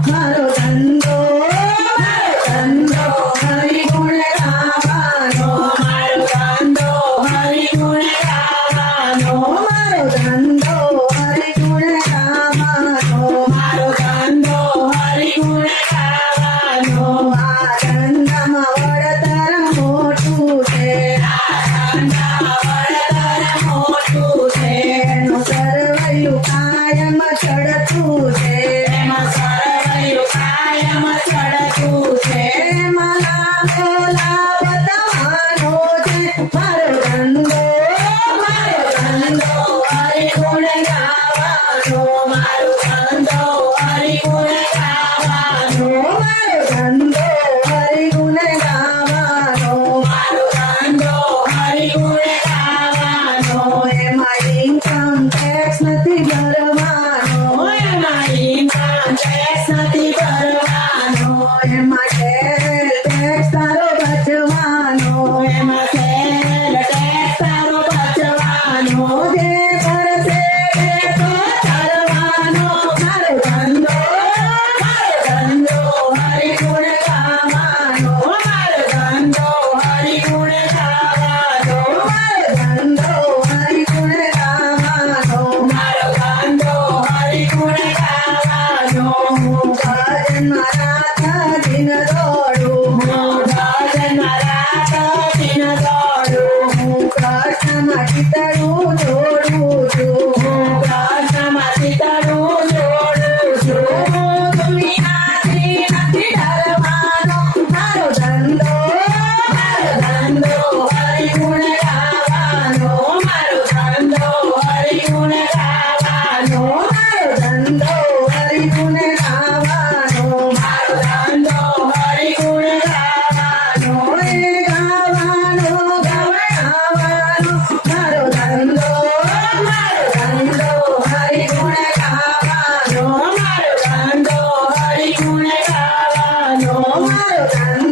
મારો ધંધો હરિ ગુણ ગાવાનો, મારો ધંધો હરિ ગુણ ગાવાનો, મારો ધંધો હરિ ગુણ ગાવાનો, મારો ધંધો હરિ ગુણ ગાવાનો. આ ધંધામાં વળતર મોટું છે, વળતર મોટું છે, એનું સરવૈયું કાયમ ચડતું છે, એમાં સરવૈયું કાયમ ચડતું છે. એમાં લાભેલા બતાવવાનો છે મારો ધંધો હરિ ગુણ ગાવાનો, મારો ધંધો હરિ ગુણ ગાવાનો, મારો ધંધો હરિ ગુણ ગાવાનો, મારો ધંધો હરિ ગુણ ગાવાનો. એમાં ઇન્કમ ટેક્સ નથી ભરવાનો, એમાં ઇન્કમ ટેક્સ નથી ભરવાનો, એમાં સેલ ટેક્સ તારો બચવાનો, એમાં સેલ ટેક્સ તારો બચવાનો. જે ભરશે તે તો કરવાનો મારો ધંધો હરિ ગુણ ગાવાનો, મારો ધંધો હરિ ગુણ ગાવાનો, મારો ધંધો હરિ ગુણ ગાવાનો, મારો ધંધો હરિ ગુણ ગાવાનો. હું ભજનમાં રાત દિન દોડું, હું ભજનમાં રાત દિન દોડું, હું કૃષ્ણમાં ચિતરું જોડું છું, હું કૃષ્ણમાં ચિતરું જોડું છું. હું દુનિયાથી નથી ડરવાનો મારો ધંધો હરિ ગુણ ગાવાનો, મારો ધંધો હરિ ગુણ ગાવાનો, મારો ધંધો હરિ ગુણ ગાવાનો, મારો ધંધો હરિ ગુણ ગાવાનો. એ ગાવાનો ગવડાવવાનો મારો ધંધો હરિ ગુણ ગાવાનો, મારો ધંધો હરિ ગુણ ગાવાનો, મારો ધંધો